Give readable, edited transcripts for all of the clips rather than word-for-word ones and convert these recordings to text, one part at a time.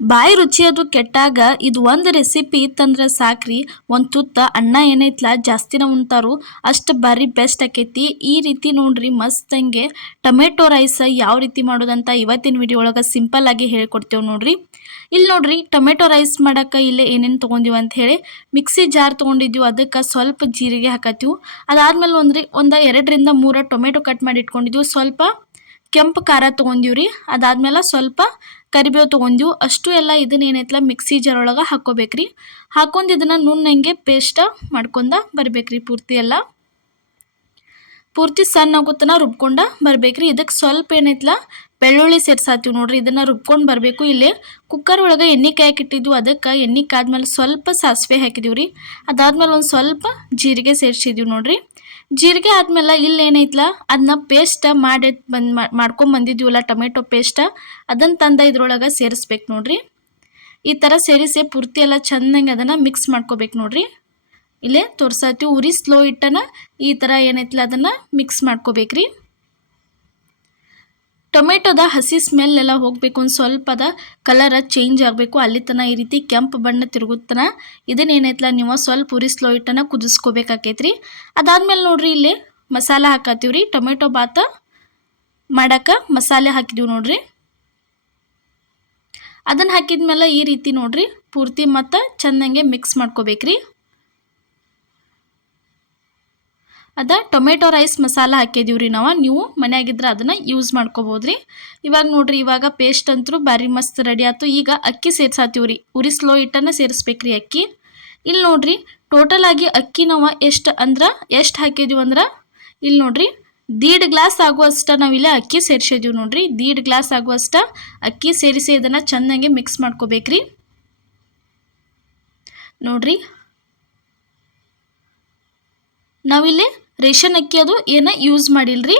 ಬಾಯಿ ರುಚಿಯದು ಕೆಟ್ಟಾಗ ಇದು ಒಂದು ರೆಸಿಪಿ ಇತ್ತಂದ್ರೆ ಸಾಕ್ರಿ, ಒಂದು ತುತ್ತ ಅನ್ನ ಏನೈತ್ಲ ಜಾಸ್ತಿನ ಉಣ್ತಾರು, ಅಷ್ಟು ಬಾರಿ ಬೆಸ್ಟ್ ಆಕೈತಿ. ಈ ರೀತಿ ನೋಡ್ರಿ ಮಸ್ತಂಗೆ ಟೊಮೆಟೊ ರೈಸ್ ಯಾವ ರೀತಿ ಮಾಡೋದಂತ ಇವತ್ತಿನ ವಿಡಿಯೋ ಒಳಗೆ ಸಿಂಪಲ್ ಆಗಿ ಹೇಳ್ಕೊಡ್ತೇವೆ ನೋಡ್ರಿ. ಇಲ್ಲಿ ನೋಡ್ರಿ ಟೊಮೆಟೊ ರೈಸ್ ಮಾಡಕ್ಕೆ ಇಲ್ಲೇ ಏನೇನು ತೊಗೊಂಡಿವಿ ಅಂತ ಹೇಳಿ ಮಿಕ್ಸಿ ಜಾರ್ ತೊಗೊಂಡಿದ್ವಿ. ಅದಕ್ಕೆ ಸ್ವಲ್ಪ ಜೀರಿಗೆ ಹಾಕತ್ತೀವಿ. ಅದಾದ್ಮೇಲೆ ಒಂದು 2ರಿಂದ 3 ಟೊಮೆಟೊ ಕಟ್ ಮಾಡಿ ಇಟ್ಕೊಂಡಿದ್ವಿ. ಸ್ವಲ್ಪ ಕೆಂಪು ಖಾರ ತೊಗೊಂಡಿವ್ರಿ. ಅದಾದ್ಮೇಲೆ ಸ್ವಲ್ಪ ಕರಿಬೇವು ತೊಗೊಂಡಿವು. ಅಷ್ಟು ಎಲ್ಲ ಇದನ್ನ ಏನೈತಲ್ಲ ಮಿಕ್ಸಿ ಜಾರ್ ಒಳಗೆ ಹಾಕ್ಕೋಬೇಕ್ರಿ. ಹಾಕೊಂಡು ಇದನ್ನು ನುಣ್ಣಂಗೆ ಪೇಸ್ಟ್ ಮಾಡ್ಕೊಂಡ ಬರ್ಬೇಕ್ರಿ. ಪೂರ್ತಿ ಸಣ್ಣ ಆಗುತ್ತನ ರುಬ್ಕೊಂಡ ಬರ್ಬೇಕ್ರಿ. ಇದಕ್ಕೆ ಸ್ವಲ್ಪ ಏನೈತಲ್ಲ ಬೆಳ್ಳುಳ್ಳಿ ಸೇರ್ಸಾತೀವಿ ನೋಡ್ರಿ. ಇದನ್ನು ರುಬ್ಕೊಂಡು ಬರಬೇಕು. ಇಲ್ಲಿ ಕುಕ್ಕರ್ ಒಳಗೆ ಎಣ್ಣೆ ಕಾಯಕ್ಕಿಟ್ಟಿದ್ವು. ಅದಕ್ಕೆ ಎಣ್ಣೆ ಕಾದ್ಮೇಲೆ ಸ್ವಲ್ಪ ಸಾಸಿವೆ ಹಾಕಿದೀವಿ ರೀ. ಅದಾದ್ಮೇಲೆ ಒಂದು ಸ್ವಲ್ಪ ಜೀರಿಗೆ ಸೇರಿಸಿದ್ವಿ ನೋಡ್ರಿ. ಜೀರಿಗೆ ಆದ್ಮೇಲೆ ಇಲ್ಲಿ ಏನೈತಲ್ಲ ಅದನ್ನ ಪೇಸ್ಟ್ ಮಾಡ್ಕೊಂಬಂದಿದ್ವಲ್ಲ ಟೊಮೆಟೊ ಪೇಸ್ಟ್, ಅದನ್ನು ತಂದ ಇದ್ರೊಳಗೆ ಸೇರಿಸ್ಬೇಕು ನೋಡ್ರಿ. ಈ ಥರ ಸೇರಿಸಿ ಪೂರ್ತಿ ಎಲ್ಲ ಚೆನ್ನಾಗಿ ಅದನ್ನು ಮಿಕ್ಸ್ ಮಾಡ್ಕೋಬೇಕು ನೋಡ್ರಿ. ಇಲ್ಲೇ ತೋರ್ಸಾತೀವಿ. ಉರಿ ಸ್ಲೋ ಇಟ್ಟನ ಈ ಥರ ಏನೈತಲ್ಲ ಅದನ್ನು ಮಿಕ್ಸ್ ಮಾಡ್ಕೋಬೇಕ್ರಿ. ಟೊಮೆಟೊದ ಹಸಿ ಸ್ಮೆಲ್ ಎಲ್ಲ ಹೋಗಬೇಕು. ಒಂದು ಸ್ವಲ್ಪ ಅದ ಕಲರ್ ಚೇಂಜ್ ಆಗಬೇಕು. ಅಲ್ಲಿ ತನಕ ಈ ರೀತಿ ಕೆಂಪು ಬಣ್ಣ ತಿರುಗುತ್ತನ ಇದನ್ನ ಏನೈತಲ್ಲ ನೀವು ಸ್ವಲ್ಪ ಉರಿ ಸ್ಲೋ ಇಟ್ಟನ ಕುದಿಸ್ಕೋಬೇಕಾಕೈತ್ರಿ. ಅದಾದ್ಮೇಲೆ ನೋಡ್ರಿ ಇಲ್ಲಿ ಮಸಾಲ ಹಾಕತ್ತೀವ್ರಿ. ಟೊಮೆಟೊ ಬಾತ ಮಾಡಕ್ಕೆ ಮಸಾಲೆ ಹಾಕಿದೀವಿ ನೋಡ್ರಿ. ಅದನ್ನು ಹಾಕಿದ್ಮೇಲೆ ಈ ರೀತಿ ನೋಡ್ರಿ ಪೂರ್ತಿ ಮತ್ತು ಚೆನ್ನಾಗೆ ಮಿಕ್ಸ್ ಮಾಡ್ಕೋಬೇಕ್ರಿ. ಟೊಮೆಟೊ ರೈಸ್ ಮಸಾಲ ಹಾಕಿದೀವ್ರಿ ನೀವು ಮನೆಯಾಗಿದ್ರೆ ಅದನ್ನು ಯೂಸ್ ಮಾಡ್ಕೋಬೋದ್ರಿ. ಇವಾಗ ನೋಡ್ರಿ ಇವಾಗ ಪೇಸ್ಟ್ ಅಂತೂ ಭಾರಿ ಮಸ್ತ್ ರೆಡಿ ಆಯ್ತು. ಈಗ ಅಕ್ಕಿ ಸೇರ್ಸಾತೀವ್ರಿ. ಉರಿ ಸ್ಲೋ ಇಟ್ಟನ್ನು ಸೇರಿಸ್ಬೇಕ್ರಿ ಅಕ್ಕಿ. ಇಲ್ಲಿ ನೋಡ್ರಿ ಟೋಟಲ್ ಆಗಿ ಅಕ್ಕಿ ನಾವು ಎಷ್ಟು ಹಾಕಿದೀವಿ ಅಂದ್ರೆ ಇಲ್ಲಿ ನೋಡ್ರಿ 1.5 ಗ್ಲಾಸ್ ಆಗುವಷ್ಟು ನಾವಿಲ್ಲಿ ಅಕ್ಕಿ ಸೇರಿಸಿದೀವಿ ನೋಡ್ರಿ. 1.5 ಗ್ಲಾಸ್ ಆಗುವಷ್ಟು ಅಕ್ಕಿ ಸೇರಿಸಿ ಇದನ್ನು ಚೆನ್ನಾಗಿ ಮಿಕ್ಸ್ ಮಾಡ್ಕೋಬೇಕ್ರಿ. ನೋಡ್ರಿ ನಾವಿಲ್ಲಿ ರೇಷನ್ ಅಕ್ಕಿ ಅದು ಏನ ಯೂಸ್ ಮಾಡಿಲ್ರಿ.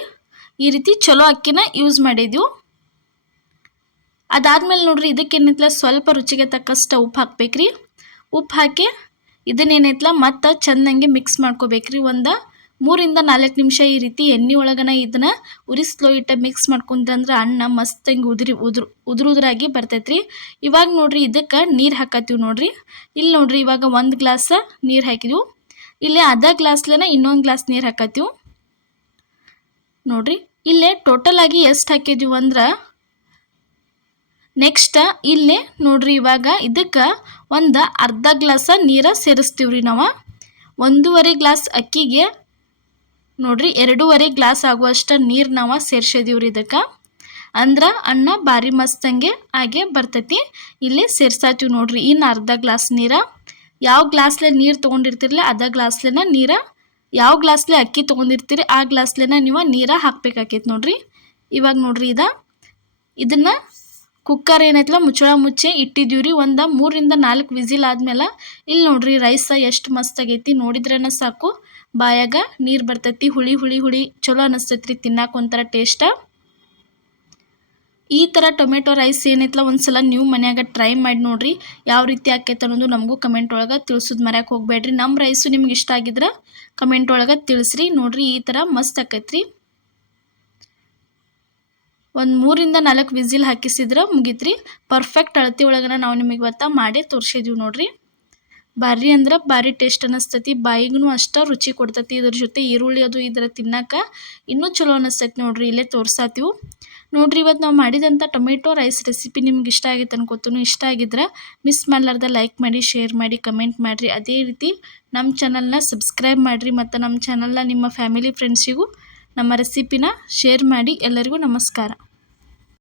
ಈ ರೀತಿ ಚಲೋ ಅಕ್ಕಿನ ಯೂಸ್ ಮಾಡಿದ್ವು. ಅದಾದ್ಮೇಲೆ ನೋಡ್ರಿ ಇದಕ್ಕೇನೈತಲ್ಲ ಸ್ವಲ್ಪ ರುಚಿಗೆ ತಕ್ಕಷ್ಟು ಉಪ್ಪು ಹಾಕ್ಬೇಕ್ರಿ. ಉಪ್ಪು ಹಾಕಿ ಇದನ್ನೇನೈತಲ್ಲ ಮತ್ತೆ ಚೆನ್ನಾಗಿ ಮಿಕ್ಸ್ ಮಾಡ್ಕೋಬೇಕ್ರಿ. ಒಂದು 3ರಿಂದ 4 ನಿಮಿಷ ಈ ರೀತಿ ಎಣ್ಣೆ ಒಳಗನ ಇದನ್ನ ಉರಿ ಸ್ಲೋ ಇಟ್ಟ ಮಿಕ್ಸ್ ಮಾಡ್ಕೊಂಡ್ರಂದ್ರೆ ಅನ್ನ ಮಸ್ತಂಗೆ ಉದುರಾಗಿ ಬರ್ತೈತ್ರಿ. ಇವಾಗ ನೋಡ್ರಿ ಇದಕ್ಕೆ ನೀರು ಹಾಕತ್ತೀವಿ ನೋಡ್ರಿ. ಇಲ್ಲಿ ನೋಡ್ರಿ ಇವಾಗ 1 ಗ್ಲಾಸ್ ನೀರು ಹಾಕಿದ್ವು. ಇಲ್ಲಿ ಅರ್ಧ ಗ್ಲಾಸ್ಲೇನ ಇನ್ನೊಂದು ಗ್ಲಾಸ್ ನೀರು ಹಾಕತ್ತೀವಿ ನೋಡ್ರಿ. ಇಲ್ಲೇ ಟೋಟಲ್ ಆಗಿ ಎಷ್ಟು ಹಾಕಿದೀವಿ ಅಂದ್ರೆ ನೆಕ್ಸ್ಟ್ ಇಲ್ಲೇ ನೋಡ್ರಿ ಇವಾಗ ಇದಕ್ಕೆ ಒಂದು ಅರ್ಧ ಗ್ಲಾಸ ನೀರು ಸೇರಿಸ್ತೀವ್ರಿ ನಾವು. 1.5 ಗ್ಲಾಸ್ ಅಕ್ಕಿಗೆ ನೋಡ್ರಿ 2.5 ಗ್ಲಾಸ್ ಆಗುವಷ್ಟು ನೀರು ನಾವು ಸೇರ್ಸಿದೀವ್ರಿ. ಇದಕ್ಕೆ ಅಂದ್ರೆ ಅನ್ನ ಭಾರಿ ಮಸ್ತಂಗೆ ಹಾಗೆ ಬರ್ತೈತಿ. ಇಲ್ಲಿ ಸೇರ್ಸಾತೀವಿ ನೋಡ್ರಿ. ಇನ್ನು ಅರ್ಧ ಗ್ಲಾಸ್ ನೀರು. ಯಾವ ಗ್ಲಾಸ್ಲೆ ನೀರು ತೊಗೊಂಡಿರ್ತಿರಲ್ಲ ಅದೇ ಗ್ಲಾಸ್ಲೆನ ನೀರು, ಯಾವ ಗ್ಲಾಸ್ಲೆ ಅಕ್ಕಿ ತೊಗೊಂಡಿರ್ತೀರಿ ಆ ಗ್ಲಾಸ್ಲೆನ ನೀವು ನೀರು ಹಾಕ್ಬೇಕಾಕೈತಿ ನೋಡ್ರಿ. ಇವಾಗ ನೋಡ್ರಿ ಇದನ್ನು ಕುಕ್ಕರ್ ಏನೈತಲ್ಲ ಮುಚ್ಚಳ ಮುಚ್ಚಿ ಇಟ್ಟಿದ್ದೀವ್ರಿ. ಒಂದು 3ರಿಂದ 4 ವಿಸಿಲ್ ಆದ್ಮೇಲೆ ಇಲ್ಲಿ ನೋಡ್ರಿ ರೈಸ್ ಎಷ್ಟು ಮಸ್ತ್ ಆಗೈತಿ. ನೋಡಿದ್ರೇನ ಸಾಕು ಬಾಯಾಗ ನೀರು ಬರ್ತೈತಿ. ಹುಳಿ ಚಲೋ ಅನಿಸ್ತೈತ್ರಿ ತಿನ್ನಕ್ಕೆ ಒಂಥರ ಟೇಸ್ಟ್. ಈ ಥರ ಟೊಮೆಟೊ ರೈಸ್ ಏನೈತಲ್ಲ ಒಂದ್ಸಲ ನೀವು ಮನ್ಯಾಗ ಟ್ರೈ ಮಾಡಿ ನೋಡ್ರಿ. ಯಾವ ರೀತಿ ಆಕೈತೆ ಅನ್ನೋದು ನಮಗೂ ಕಮೆಂಟ್ ಒಳಗೆ ತಿಳಿಸೋದು ಮರ್ಯಾಕೆ ಹೋಗ್ಬೇಡ್ರಿ. ನಮ್ಮ ರೈಸು ನಿಮ್ಗೆ ಇಷ್ಟ ಆಗಿದ್ರೆ ಕಮೆಂಟ್ ಒಳಗೆ ತಿಳಿಸ್ರಿ. ನೋಡ್ರಿ ಈ ಥರ ಮಸ್ತ್ ಆಕೈತ್ರಿ. ಒಂದು 3ರಿಂದ 4 ವಿಸಿಲ್ ಹಾಕಿಸಿದ್ರೆ ಮುಗೀತ್ರಿ. ಪರ್ಫೆಕ್ಟ್ ಅಳತೆ ಒಳಗನ ನಾವು ನಿಮಗೆ ಇವತ್ತು ಮಾಡಿ ತೋರಿಸಿದ್ವಿ ನೋಡ್ರಿ. ಭಾರಿ ಅಂದ್ರೆ ಭಾರಿ ಟೇಸ್ಟ್ ಅನ್ನಿಸ್ತೈತಿ. ಬಾಯಿಗೂ ಅಷ್ಟ ರುಚಿ ಕೊಡ್ತೈತಿ. ಇದ್ರ ಜೊತೆ ಈರುಳ್ಳಿ ಅದು ಇದ್ರ ತಿನ್ನಕ್ಕೆ ಇನ್ನೂ ಚಲೋ ಅನ್ನಿಸ್ತೈತಿ ನೋಡ್ರಿ. ಇಲ್ಲೇ ತೋರ್ಸಾತೀವಿ ನೋಡ್ರಿ. ಇವತ್ತು ನಾವು ಮಾಡಿದಂಥ ಟೊಮೆಟೊ ರೈಸ್ ರೆಸಿಪಿ ನಿಮ್ಗೆ ಇಷ್ಟ ಆಗೈತೆ ಅನ್ಕೋತೀನಿ. ಇಷ್ಟ ಆಗಿದ್ರೆ ಮಿಸ್ ಮಾಡಲಾರ್ದ ಲೈಕ್ ಮಾಡಿ, ಶೇರ್ ಮಾಡಿ, ಕಮೆಂಟ್ ಮಾಡಿರಿ. ಅದೇ ರೀತಿ ನಮ್ಮ ಚಾನಲ್ನ ಸಬ್ಸ್ಕ್ರೈಬ್ ಮಾಡಿರಿ ಮತ್ತು ನಮ್ಮ ಚಾನಲ್ನ ನಿಮ್ಮ ಫ್ಯಾಮಿಲಿ ಫ್ರೆಂಡ್ಸಿಗೂ ನಮ್ಮ ರೆಸಿಪಿನ ಶೇರ್ ಮಾಡಿ. ಎಲ್ಲರಿಗೂ ನಮಸ್ಕಾರ.